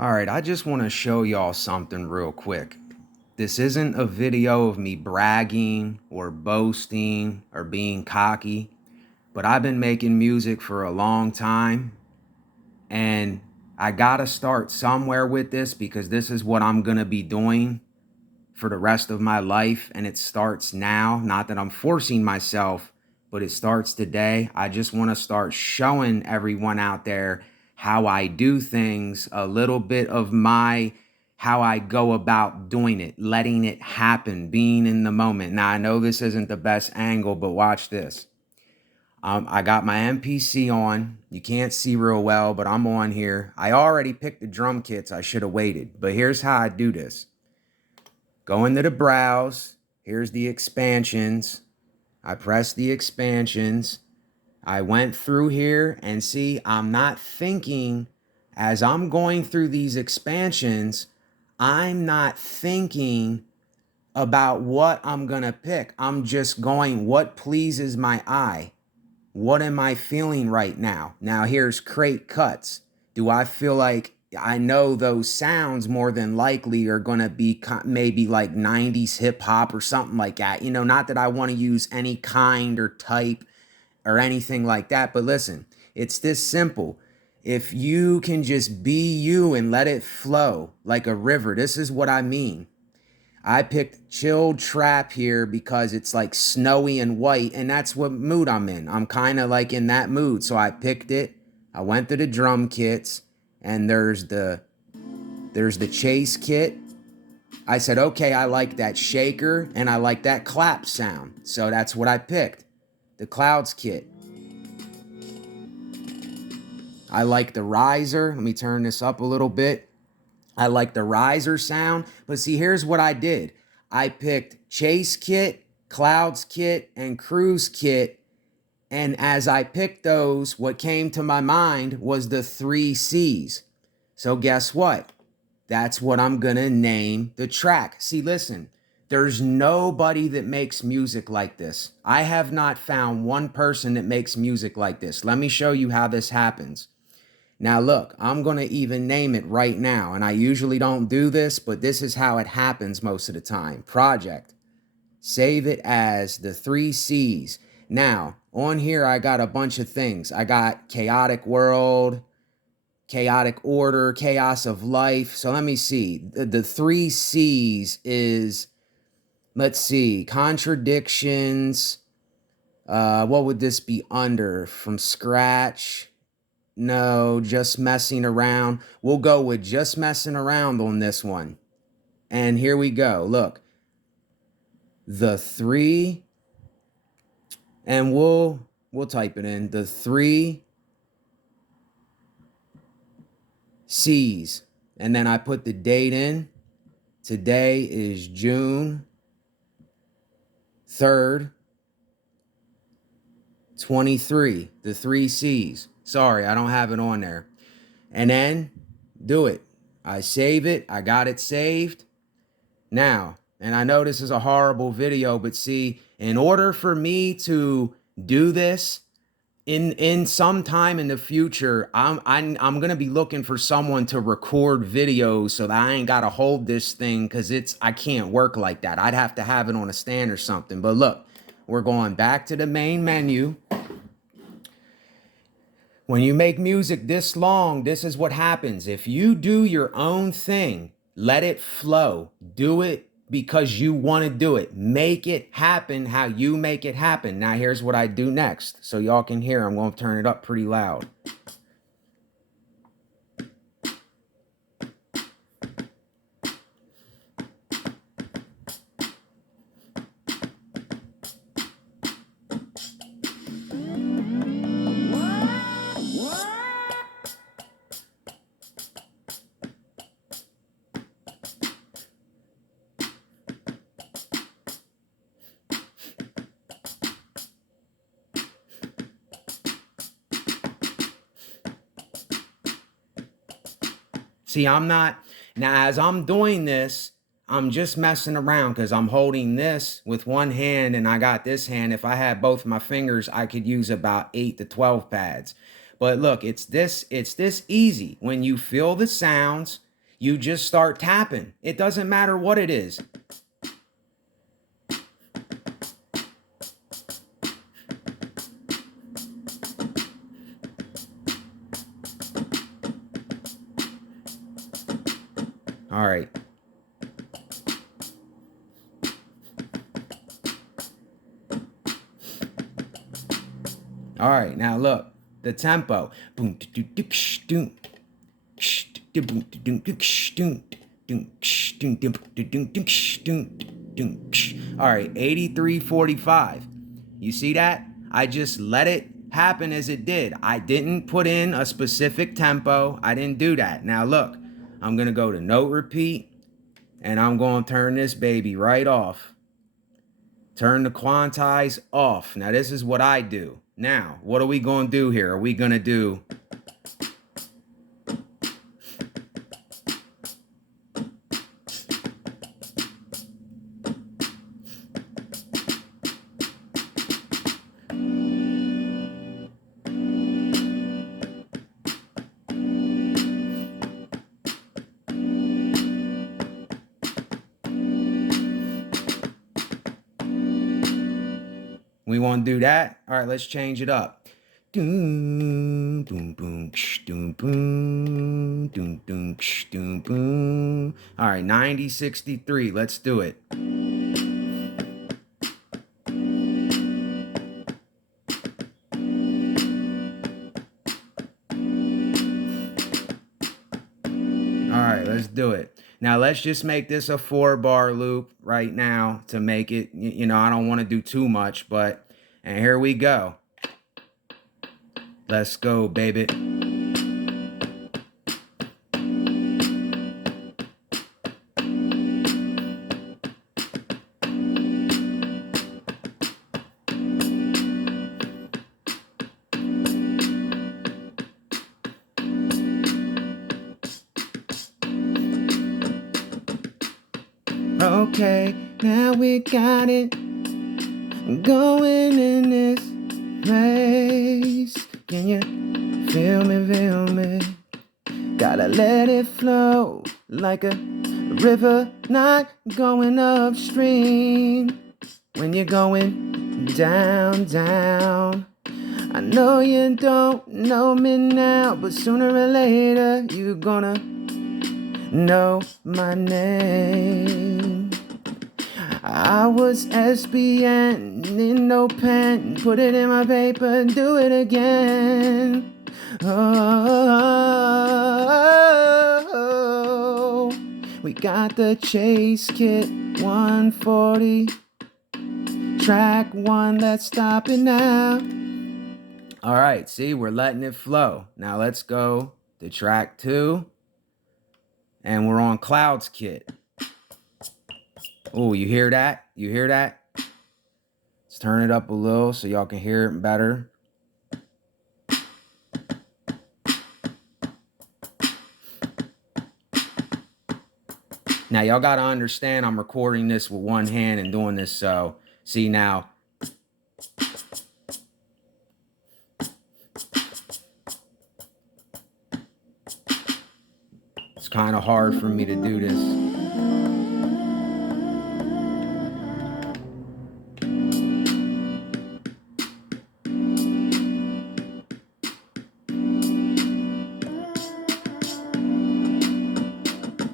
All right, I just want to show y'all something real quick. This isn't a video of me bragging or boasting or being cocky, but I've been making music for a long time and I gotta start somewhere with this because this is what I'm gonna be doing for the rest of my life, and it starts now. Not that I'm forcing myself, but it starts today. I just want to start showing everyone out there how I do things, a little bit of my how I go about doing it, letting it happen, being in the moment. Now, I know this isn't the best angle, but watch this. I got my MPC on. You can't see real well, but I'm on here. I already picked the drum kits. I should have waited, but here's how I do this. Go into the browse. Here's the expansions. I press the expansions. I went through here and see, I'm not thinking as I'm going through these expansions, I'm not thinking about what I'm going to pick. I'm just going, what pleases my eye? What am I feeling right now? Now here's crate cuts. Do I feel like I know those sounds more than likely are going to be maybe like 90s hip hop or something like that? You know, not that I want to use any kind or type or anything like that, but listen, it's this simple. If you can just be you and let it flow like a river, this is what I mean. I picked chilled trap here because it's like snowy and white, and that's what mood I'm in. I'm kind of like in that mood. So I picked it. I went to the drum kits, and there's the chase kit. I said, okay, I like that shaker and I like that clap sound. So that's what I picked. The clouds kit. I like the riser. Let me turn this up a little bit. I like the riser sound, but see, here's what I did. I picked chase kit, clouds kit, and cruise kit. And as I picked those, what came to my mind was the 3 C's. So guess what? That's what I'm gonna name the track. See, listen, there's nobody that makes music like this. I have not found one person that makes music like this. Let me show you how this happens. Now look, I'm going to even name it right now, and I usually don't do this, but this is how it happens most of the time. Project. Save it as the 3 C's. Now, on here I got a bunch of things. I got chaotic world, chaotic order, chaos of life. So let me see. The 3 C's is, let's see, contradictions. What would this be under? From scratch. No, just messing around. We'll go with just messing around on this one. And here we go. Look, the 3, and we'll type it in. The 3 C's. And then I put the date in. Today is June 3rd, 23. The 3 C's. Sorry, I don't have it on there. And then do it. I save it. I got it saved. Now, and I know this is a horrible video, but see, in order for me to do this in some time in the future, I'm gonna be looking for someone to record videos so that I ain't gotta hold this thing, because I can't work like that. I'd have to have it on a stand or something. But look, we're going back to the main menu. When you make music this long, this is what happens. If you do your own thing, let it flow. Do it because you want to do it. Make it happen how you make it happen. Now, here's what I do next. So y'all can hear. I'm going to turn it up pretty loud. See, now as I'm doing this, I'm just messing around because I'm holding this with one hand and I got this hand. If I had both my fingers, I could use about 8 to 12 pads. But look, it's this easy. When you feel the sounds, You just start tapping. It doesn't matter what it is. All right. All right, now look, the tempo. All right, 83:45. You see that? I just let it happen as it did. I didn't put in a specific tempo. I didn't do that. Now look, I'm going to go to note repeat, and I'm going to turn this baby right off. Turn the quantize off. Now this is what I do. Now, what are we going to do here? Are we going to do... We want to do that? All right, let's change it up. Doom, boom, boom, doom, boom, doom, doom, doom, boom. All right, 90:63. Let's do it. All right, let's do it. Now, let's just make this a 4-bar loop right now to make it, you know, I don't want to do too much, but, and here we go. Let's go, baby. Okay, now we got it going in this place. Can you feel me, feel me? Gotta let it flow like a river, not going upstream. When you're going down, down. I know you don't know me now, but sooner or later you're gonna know my name. I was SBN in no pen, put it in my paper and do it again. Oh, we got the Chase Kit 140, track 1, let's stop it now. All right, see, we're letting it flow. Now let's go to track 2. And we're on Clouds Kit. Oh, you hear that? You hear that? Let's turn it up a little so y'all can hear it better. Now, y'all got to understand I'm recording this with one hand and doing this, so see now. It's kind of hard for me to do this.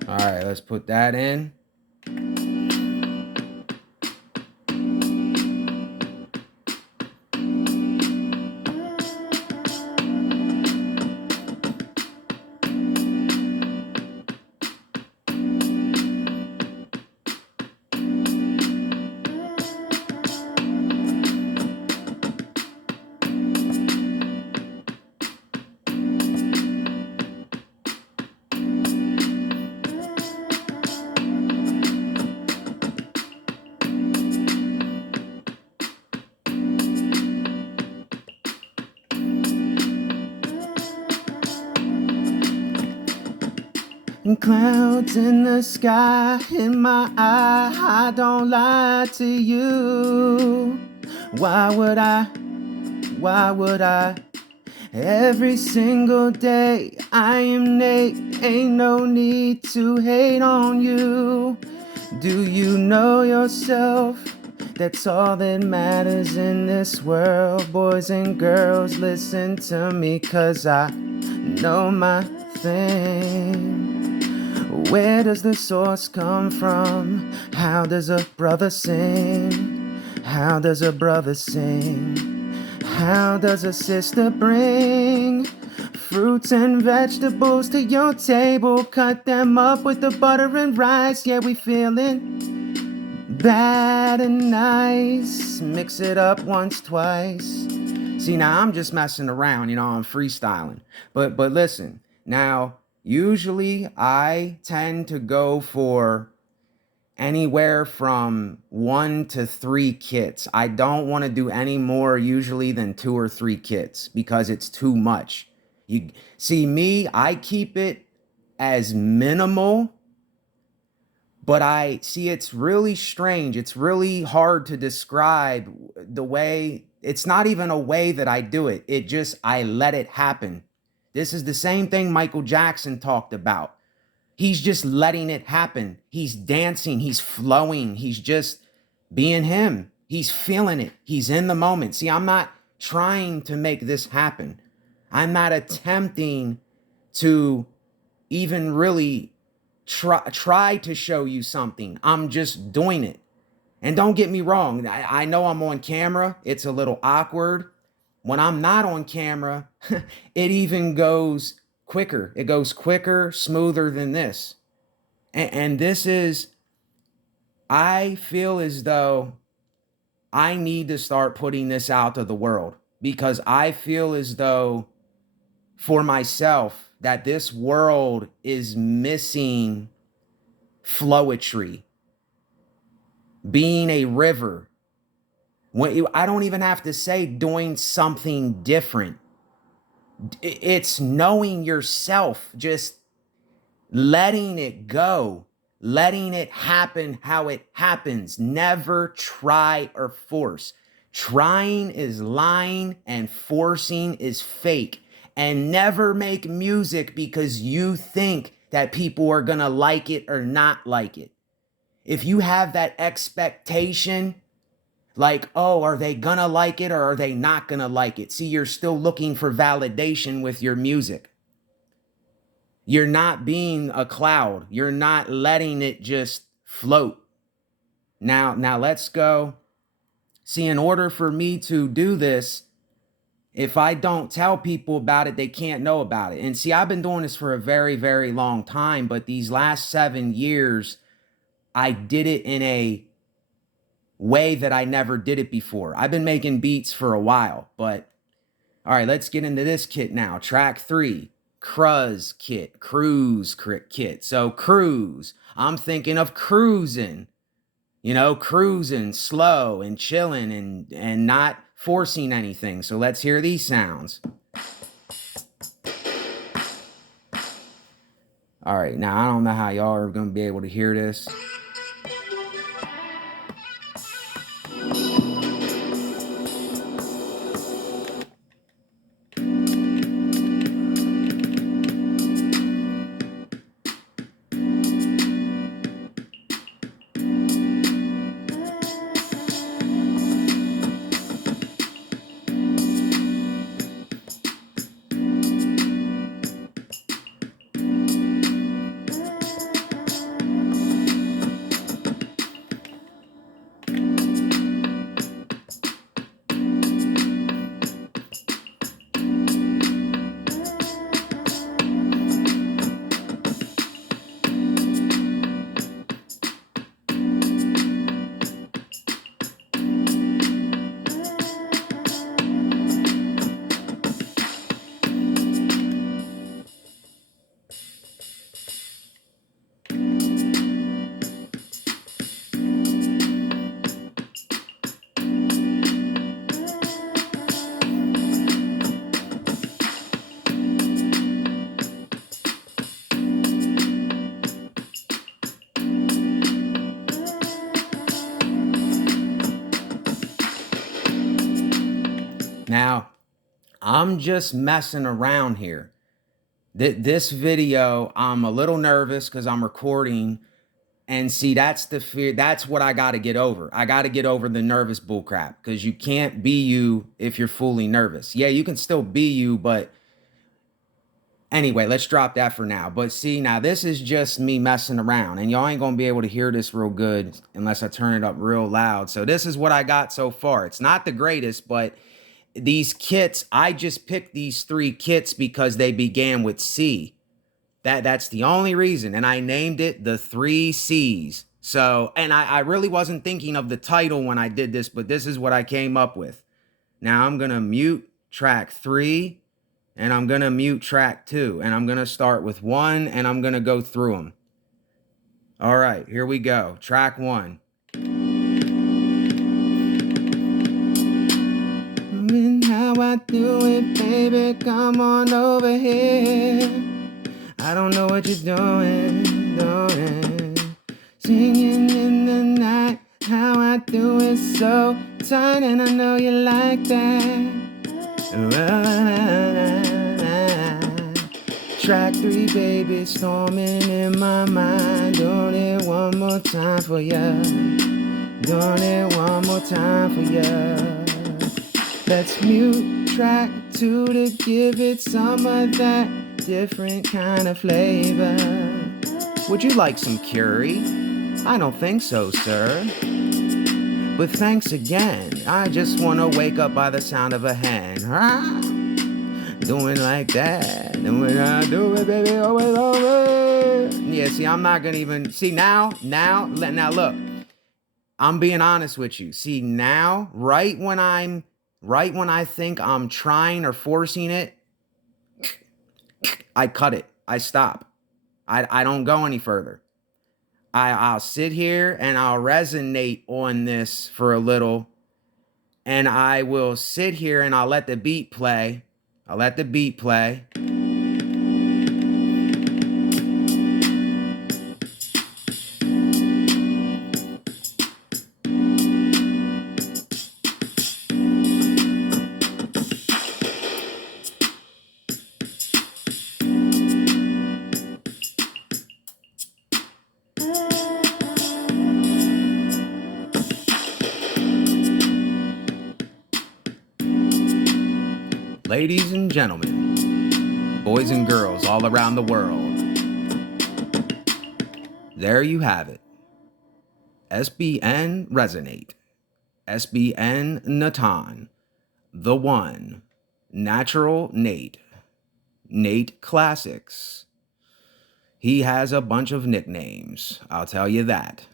All right, let's put that in. Clouds in the sky, in my eye, I don't lie to you. Why would I Every single day I am Nate, ain't no need to hate on you. Do you know yourself? That's all that matters in this world. Boys and girls, listen to me, 'cause I know my thing. Where does the source come from? How does a brother sing? How does a brother sing? How does a sister bring fruits and vegetables to your table? Cut them up with the butter and rice. Yeah, we feeling bad and nice. Mix it up once, twice. See, now I'm just messing around, I'm freestyling. But listen, now usually I tend to go for anywhere from 1 to 3 kits. I don't want to do any more usually than 2 or 3 kits because it's too much. You see me, I keep it as minimal, but I see it's really strange. It's really hard to describe the way. It's not even a way that I do it. I let it happen. This is the same thing Michael Jackson talked about. He's just letting it happen. He's dancing. He's flowing. He's just being him. He's feeling it. He's in the moment. See, I'm not trying to make this happen. I'm not attempting to even really try to show you something. I'm just doing it. And don't get me wrong. I know I'm on camera. It's a little awkward. When I'm not on camera, it even goes quicker. It goes quicker, smoother than this. And this is, I feel as though I need to start putting this out to the world because I feel as though for myself that this world is missing flowetry, being a river. I don't even have to say doing something different. It's knowing yourself, just letting it go, letting it happen how it happens. Never try or force. Trying is lying and forcing is fake. And never make music because you think that people are gonna like it or not like it. If you have that expectation, like, oh, are they gonna like it or are they not gonna like it? See, you're still looking for validation with your music. You're not being a cloud. You're not letting it just float. Now let's go. See, in order for me to do this, if I don't tell people about it, they can't know about it. And see, I've been doing this for a very, very long time, but these last 7 years, I did it in a way that I never did it before. I've been making beats for a while, but all right, let's get into this kit now. Track 3, Cruise kit. So cruise, I'm thinking of cruising, cruising slow and chilling and not forcing anything. So let's hear these sounds. All right, now I don't know how y'all are going to be able to hear this. Now, I'm just messing around here. This video, I'm a little nervous because I'm recording. And see, that's the fear. That's what I got to get over. I got to get over the nervous bullcrap, because you can't be you if you're fully nervous. Yeah, you can still be you, but anyway, let's drop that for now. But see, now this is just me messing around, and y'all ain't going to be able to hear this real good unless I turn it up real loud. So this is what I got so far. It's not the greatest, but these kits, I just picked these 3 kits because they began with C. That's the only reason. And I named it the 3 C's. So, and I really wasn't thinking of the title when I did this, but this is what I came up with. Now I'm going to mute track 3 and I'm going to mute track 2, and I'm going to start with 1 and I'm going to go through them. All right, here we go. Track 1. How I do it, baby, come on over here. I don't know what you're doing. Singing in the night, how I do it so tight, and I know you like that. Track 3, baby, storming in my mind. Doing it one more time for ya. Doing it one more time for ya. Let's mute track 2 to give it some of that different kind of flavor. Would you like some curry? I don't think so, sir. But thanks again. I just want to wake up by the sound of a hand. Doing like that. And when I do it, baby, always over. Yeah, see, I'm not going to even... See, now, look. I'm being honest with you. See, now, right when I think I'm trying or forcing it, I cut it. I stop. I don't go any further. I'll sit here and I'll resonate on this for a little, and I will sit here and I'll let the beat play. Ladies and gentlemen, boys and girls all around the world, there you have it. SBN Resonate, SBN Natan, The One, Natural Nate, Nate Classics. He has a bunch of nicknames, I'll tell you that,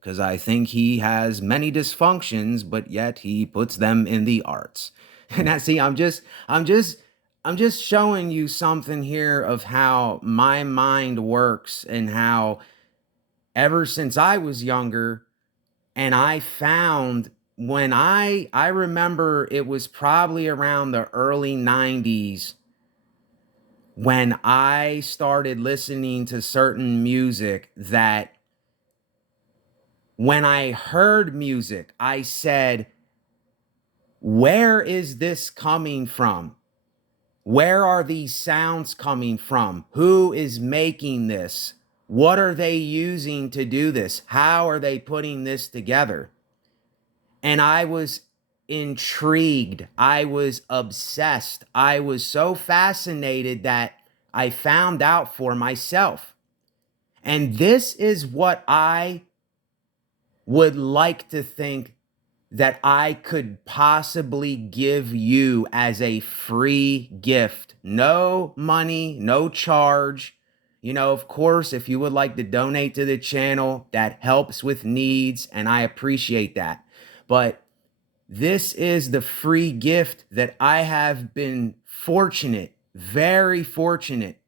because I think he has many dysfunctions, but yet he puts them in the arts. And I see, I'm just showing you something here of how my mind works, and how ever since I was younger, and I found when I remember it was probably around the early 90s when I started listening to certain music, that when I heard music, I said, where is this coming from? Where are these sounds coming from? Who is making this? What are they using to do this? How are they putting this together? And I was intrigued. I was obsessed. I was so fascinated that I found out for myself. And this is what I would like to think that I could possibly give you as a free gift. No money, no charge. You know, of course, if you would like to donate to the channel, that helps with needs, and I appreciate that. But this is the free gift that I have been fortunate, very fortunate.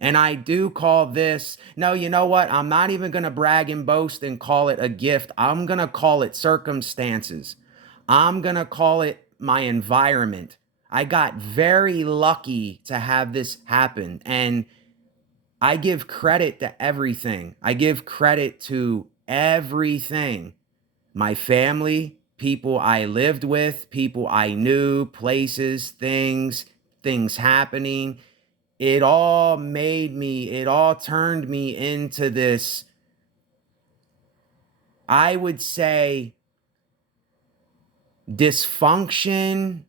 And I do call this, no, you know what? I'm not even going to brag and boast and call it a gift. I'm going to call it circumstances. I'm going to call it my environment. I got very lucky to have this happen. And I give credit to everything. I give credit to everything. My family, people I lived with, people I knew, places, things happening. It all turned me into this, I would say, dysfunction,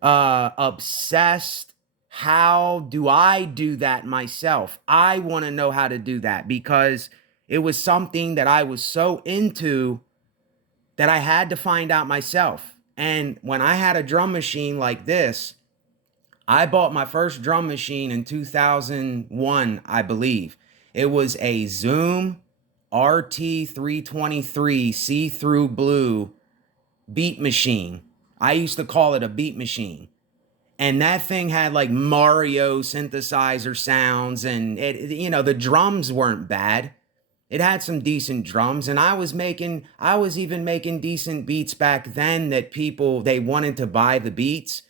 obsessed. How do I do that myself? I want to know how to do that because it was something that I was so into that I had to find out myself. And when I had a drum machine like this, I bought my first drum machine in 2001, I believe. It was a Zoom RT323 see-through blue beat machine. I used to call it a beat machine. And that thing had like Mario synthesizer sounds, and the drums weren't bad. It had some decent drums, and I was even making decent beats back then that they wanted to buy the beats.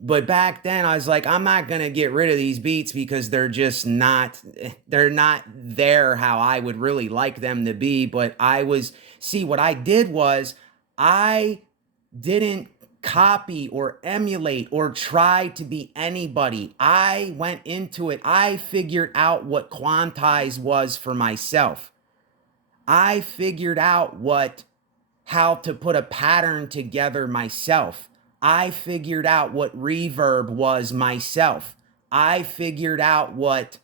But back then I was like, I'm not going to get rid of these beats because they're not there how I would really like them to be. But what I did was I didn't copy or emulate or try to be anybody. I went into it. I figured out what quantize was for myself. I figured out how to put a pattern together myself. I figured out what reverb was myself. I figured out what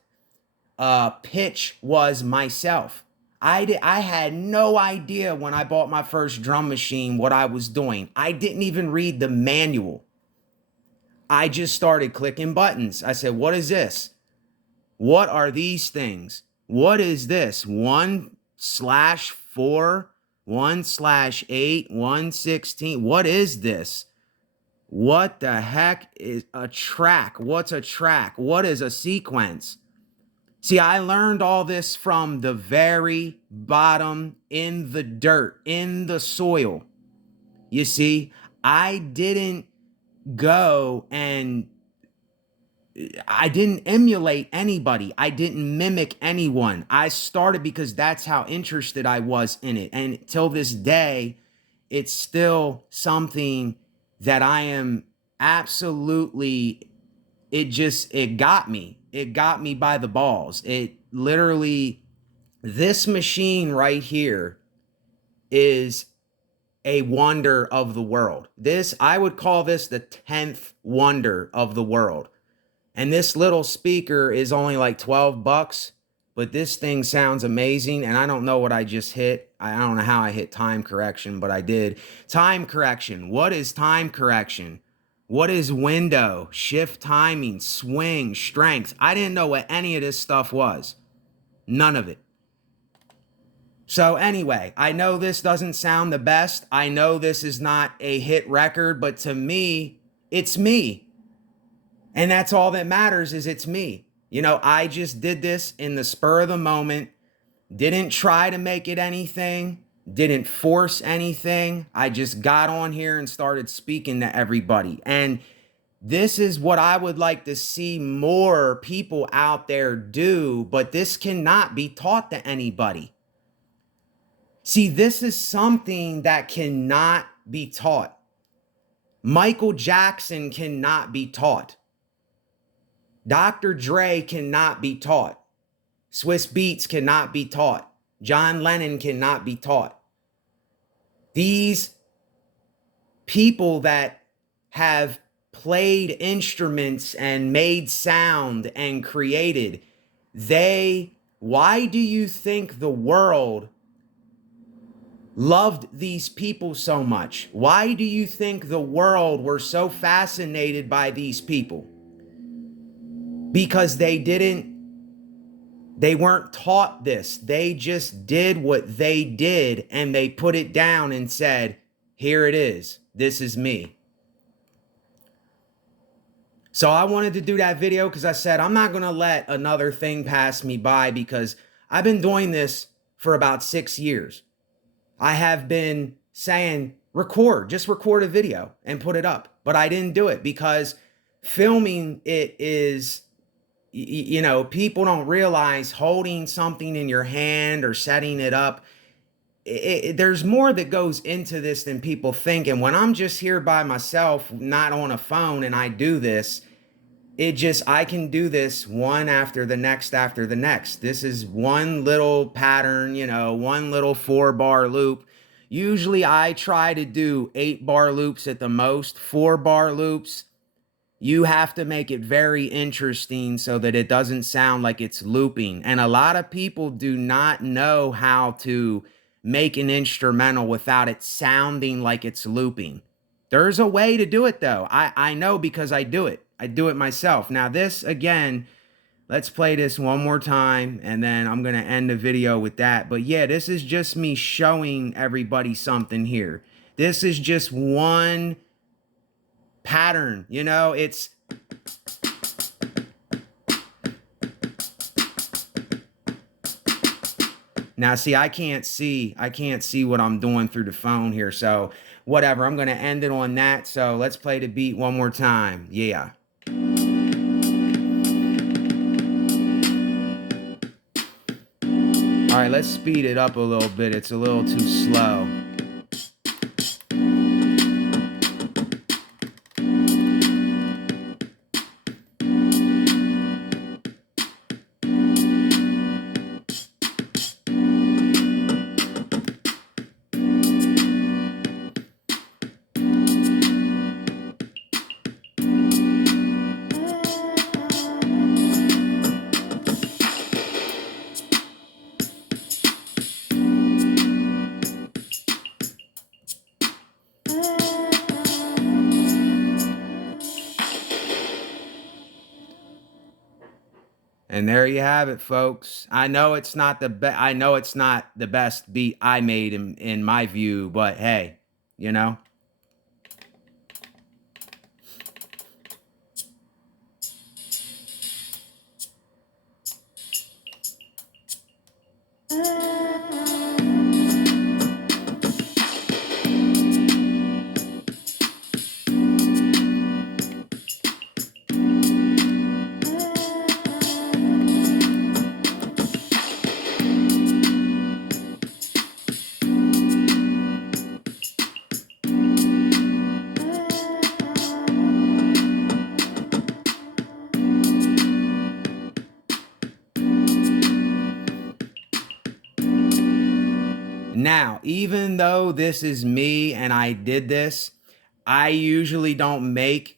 pitch was myself. I had no idea when I bought my first drum machine what I was doing. I didn't even read the manual. I just started clicking buttons. I said, what is this? What are these things? What is this? 1/4, 1/8, 1/16. What is this? What the heck is a track? What's a track? What is a sequence? See, I learned all this from the very bottom, in the dirt, in the soil. You see, I didn't go and I didn't emulate anybody. I didn't mimic anyone. I started because that's how interested I was in it. And till this day, it's still something that I am absolutely, it got me. It got me by the balls. It literally, this machine right here is a wonder of the world. I would call this the 10th wonder of the world. And this little speaker is only like $12, but this thing sounds amazing. And I don't know what I just hit. I don't know how I hit time correction, but I did. Time correction. What is time correction? What is window, shift timing, swing, strength? I didn't know what any of this stuff was. None of it. So anyway, I know this doesn't sound the best. I know this is not a hit record, but to me, it's me. And that's all that matters, is it's me. I just did this in the spur of the moment, didn't try to make it anything, didn't force anything. I just got on here and started speaking to everybody. And this is what I would like to see more people out there do, but this cannot be taught to anybody. See, this is something that cannot be taught. Michael Jackson cannot be taught. Dr. Dre cannot be taught. Swiss Beats cannot be taught. John Lennon cannot be taught. These people that have played instruments and made sound and created, why do you think the world loved these people so much? Why do you think the world were so fascinated by these people? Because they weren't taught this. They just did what they did, and they put it down and said, here it is. This is me. So I wanted to do that video because I said, I'm not going to let another thing pass me by, because I've been doing this for about 6 years. I have been saying, just record a video and put it up. But I didn't do it because filming it is, people don't realize holding something in your hand or setting it up, there's more that goes into this than people think. And when I'm just here by myself, not on a phone, and I do this, I can do this one after the next after the next. This is one little pattern, one little 4-bar loop. Usually I try to do 8-bar loops at the most, 4-bar loops. You have to make it very interesting so that it doesn't sound like it's looping. And a lot of people do not know how to make an instrumental without it sounding like it's looping. There's a way to do it though. I know because I do it. I do it myself. Now this again, let's play this one more time and then I'm going to end the video with that. But yeah, this is just me showing everybody something here. This is just one pattern, it's now see, I can't see what I'm doing through the phone here. So whatever, I'm going to end it on that. So let's play the beat one more time. Yeah. All right, let's speed it up a little bit. It's a little too slow. And there you have it, folks. I know it's not the best beat I made in my view, but hey, Now, even though this is me and I did this, I usually don't make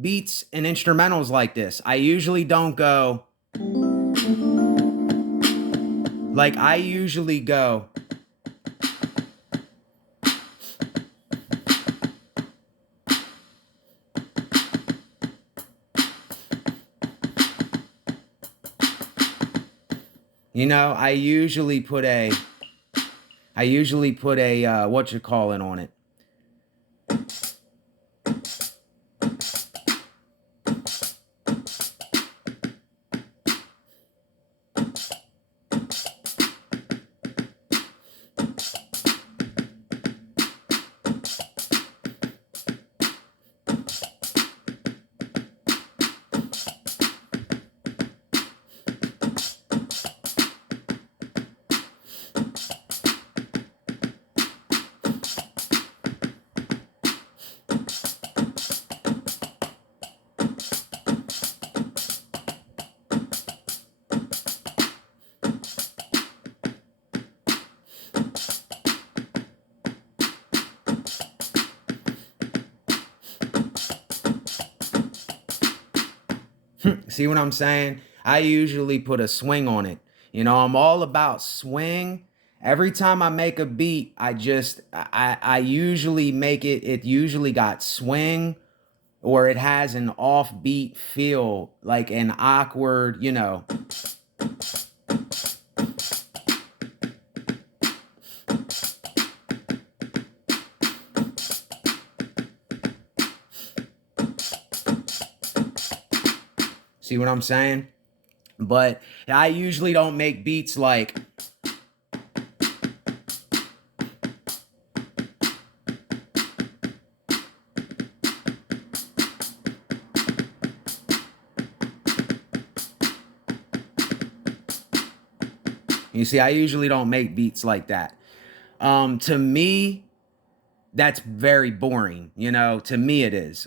beats and instrumentals like this. I usually don't go like I usually go I usually put a what you call it on it. See what I'm saying? I usually put a swing on it. I'm all about swing. Every time I make a beat, I usually make it usually got swing or it has an offbeat feel, like an awkward, See what I'm saying? But I usually don't make beats like You see, I usually don't make beats like that. To me, that's very boring, to me it is,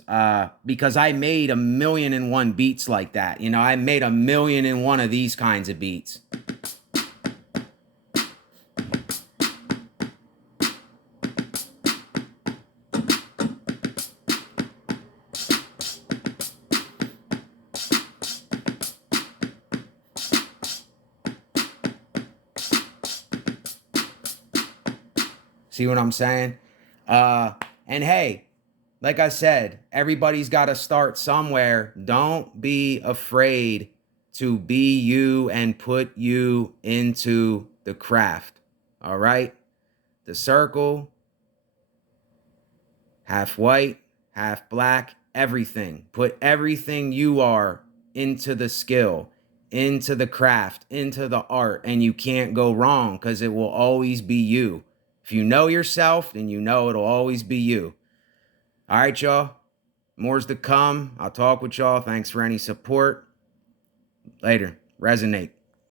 because I made 1,000,001 beats like that. I made 1,000,001 of these kinds of beats. See what I'm saying? And hey, like I said, everybody's got to start somewhere. Don't be afraid to be you and put you into the craft. All right? The circle, half white, half black, everything. Put everything you are into the skill, into the craft, into the art, and you can't go wrong because it will always be you. If you know yourself, then you know it'll always be you. All right, y'all. More's to come. I'll talk with y'all. Thanks for any support. Later. Resonate.